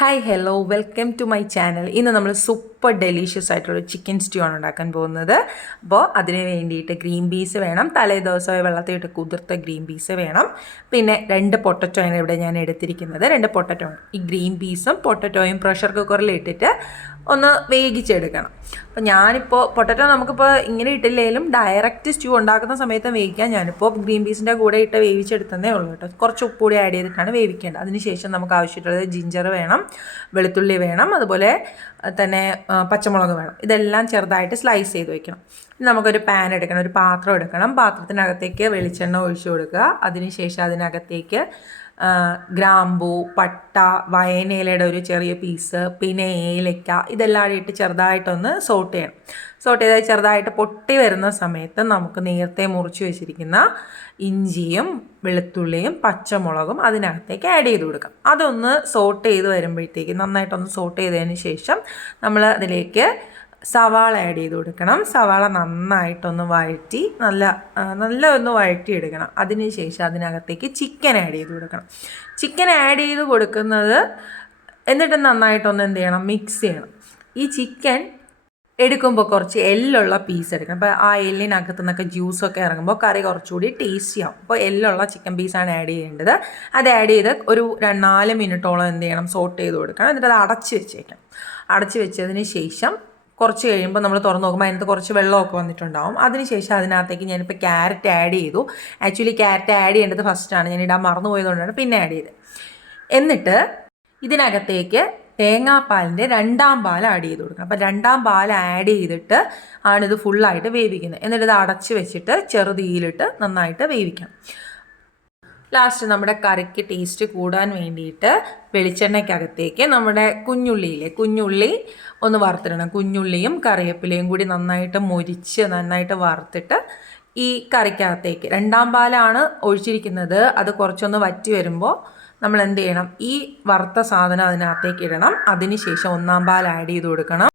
Hi hello welcome to my channel. ഇന്ന് നമ്മൾ super delicious ആയിട്ടുള്ള ചിക്കൻ സ്റ്റ്യൂ ആണ് ഉണ്ടാക്കാൻ പോകുന്നത്. അപ്പോൾ അതിന് വേണ്ടിയിട്ട് ഗ്രീൻ പീസ് വേണം, തലേ ദിവസമായി വെള്ളത്തിലിട്ട് കുതിർത്ത ഗ്രീൻ പീസ് വേണം. പിന്നെ 2 പൊട്ടറ്റോയാണ് ഇവിടെ ഞാൻ എടുത്തിരിക്കുന്നത്. 2 പൊട്ടറ്റോ. ഈ ഗ്രീൻ പീസും പൊട്ടറ്റോയും പ്രഷർ കുക്കറിൽ ഇട്ടിട്ട് ഒന്ന് വേവിച്ചെടുക്കണം. അപ്പോൾ ഞാനിപ്പോൾ പൊട്ടറ്റോ നമുക്കിപ്പോൾ ഇങ്ങനെ ഇട്ടില്ലെങ്കിലും ഡയറക്റ്റ് സ്റ്റ്യൂ ഉണ്ടാക്കുന്ന സമയത്ത് വേവിക്കാൻ ഞാനിപ്പോൾ ഗ്രീൻ പീസിൻ്റെ കൂടെ ഇട്ട് വേവിച്ചെടുത്തതേ ഉള്ളൂ കേട്ടോ. കുറച്ച് ഉപ്പ് കൂടി ആഡ് ചെയ്തിട്ടാണ് വേവിക്കേണ്ടത്. അതിനുശേഷം നമുക്ക് ആവശ്യമുള്ളത് ജിഞ്ചർ വേണം, വെളുത്തുള്ളി വേണം, അതുപോലെ തന്നെ പച്ചമുളക് വേണം. ഇതെല്ലാം ചെറുതായിട്ട് സ്ലൈസ് ചെയ്ത് വയ്ക്കണം. നമുക്കൊരു പാൻ എടുക്കണം, ഒരു പാത്രം എടുക്കണം. പാത്രത്തിനകത്തേക്ക് വെളിച്ചെണ്ണ ഒഴിച്ചു കൊടുക്കുക. അതിനുശേഷം അതിനകത്തേക്ക് ഗ്രാമ്പൂ, പട്ട, വയനയിലയുടെ ഒരു ചെറിയ പീസ്, പിന്നെ ഏലക്ക, ഇതെല്ലാം ഇട്ട് ചെറുതായിട്ടൊന്ന് സോട്ട് ചെയ്യണം. സോട്ട് ചെയ്ത് ചെറുതായിട്ട് പൊട്ടി വരുന്ന സമയത്ത് നമുക്ക് നേരത്തെ മുറിച്ച് വെച്ചിരിക്കുന്ന ഇഞ്ചിയും വെളുത്തുള്ളിയും പച്ചമുളകും അതിനകത്തേക്ക് ആഡ് ചെയ്ത് കൊടുക്കാം. അതൊന്ന് സോട്ട് ചെയ്ത് വരുമ്പോഴത്തേക്ക് നന്നായിട്ടൊന്ന് സോട്ട് ചെയ്തതിന് ശേഷം നമ്മൾ അതിലേക്ക് സവാള ആഡ് ചെയ്ത് കൊടുക്കണം. സവാള നന്നായിട്ടൊന്ന് വഴറ്റി നല്ല ഒന്ന് വഴറ്റിയെടുക്കണം. അതിനുശേഷം അതിനകത്തേക്ക് ചിക്കൻ ആഡ് ചെയ്ത് കൊടുക്കണം. ചിക്കൻ ആഡ് ചെയ്ത് കൊടുക്കുന്നത് എന്നിട്ട് നന്നായിട്ടൊന്ന് എന്ത് ചെയ്യണം, മിക്സ് ചെയ്യണം. ഈ ചിക്കൻ എടുക്കുമ്പോൾ കുറച്ച് എല്ലുള്ള പീസ് എടുക്കണം. അപ്പോൾ ആ എല്ലിനകത്തു നിന്നൊക്കെ ജ്യൂസൊക്കെ ഇറങ്ങുമ്പോൾ കറി കുറച്ചുകൂടി ടേസ്റ്റി ആവും. അപ്പോൾ എല്ലുള്ള ചിക്കൻ പീസാണ് ആഡ് ചെയ്യേണ്ടത്. അത് ആഡ് ചെയ്ത് ഒരു 4 മിനിറ്റോളം എന്ത് ചെയ്യണം, സോട്ട് ചെയ്ത് കൊടുക്കണം. എന്നിട്ട് അത് അടച്ച് വെച്ചേക്കണം. അടച്ച് വെച്ചതിന് ശേഷം കുറച്ച് കഴിയുമ്പോൾ നമ്മൾ തുറന്ന് നോക്കുമ്പോൾ അതിനകത്ത് കുറച്ച് വെള്ളമൊക്കെ വന്നിട്ടുണ്ടാവും. അതിനുശേഷം അതിനകത്തേക്ക് ഞാനിപ്പോൾ ക്യാരറ്റ് ആഡ് ചെയ്തു. ആക്ച്വലി ക്യാരറ്റ് ആഡ് ചെയ്യേണ്ടത് ഫസ്റ്റാണ്, ഞാൻ ഇടാൻ മറന്നു പോയതുകൊണ്ടാണ് പിന്നെ ആഡ് ചെയ്തത്. എന്നിട്ട് ഇതിനകത്തേക്ക് തേങ്ങാപ്പാലിൻ്റെ 2ാം പാൽ ആഡ് ചെയ്ത് കൊടുക്കണം. അപ്പോൾ 2ാം പാൽ ആഡ് ചെയ്തിട്ട് ആണിത് ഫുള്ളായിട്ട് വേവിക്കുന്നത്. എന്നിട്ട് ഇത് അടച്ച് വെച്ചിട്ട് ചെറുതീയിലിട്ട് നന്നായിട്ട് വേവിക്കണം. ലാസ്റ്റ് നമ്മുടെ കറിക്ക് ടേസ്റ്റ് കൂടാൻ വേണ്ടിയിട്ട് വെളിച്ചെണ്ണയ്ക്കകത്തേക്ക് നമ്മുടെ കുഞ്ഞുള്ളി ഒന്ന് വറുത്തിടണം. കുഞ്ഞുള്ളിയും കറിവേപ്പിലയും കൂടി നന്നായിട്ട് മൊരിച്ച് നന്നായിട്ട് വറുത്തിട്ട് ഈ കറിക്കകത്തേക്ക് 2ാം പാലാണ് ഒഴിച്ചിരിക്കുന്നത്. അത് കുറച്ചൊന്ന് വറ്റി വരുമ്പോൾ നമ്മൾ എന്ത് ചെയ്യണം, ഈ വറുത്ത സാധനം അതിനകത്തേക്ക് ഇടണം. അതിനുശേഷം 1ാം പാൽ ആഡ് ചെയ്ത് കൊടുക്കണം.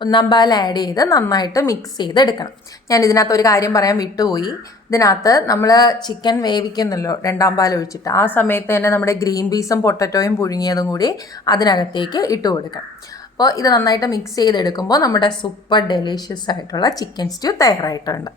1ാം പാൽ ആഡ് ചെയ്ത് നന്നായിട്ട് മിക്സ് ചെയ്തെടുക്കണം. ഞാൻ ഇതിനകത്ത് ഒരു കാര്യം പറയാൻ വിട്ടുപോയി. ഇതിനകത്ത് നമ്മൾ ചിക്കൻ വേവിക്കുന്നല്ലോ 2ാം പാൽ ഒഴിച്ചിട്ട്, ആ സമയത്ത് തന്നെ നമ്മുടെ ഗ്രീൻ പീസും പൊട്ടറ്റോയും പുഴുങ്ങിയതും കൂടി അതിനകത്തേക്ക് ഇട്ട് കൊടുക്കണം. അപ്പോൾ ഇത് നന്നായിട്ട് മിക്സ് ചെയ്തെടുക്കുമ്പോൾ നമ്മുടെ സൂപ്പർ ഡെലീഷ്യസ് ആയിട്ടുള്ള ചിക്കൻ സ്റ്റ്യൂ തയ്യാറായിട്ടുണ്ട്.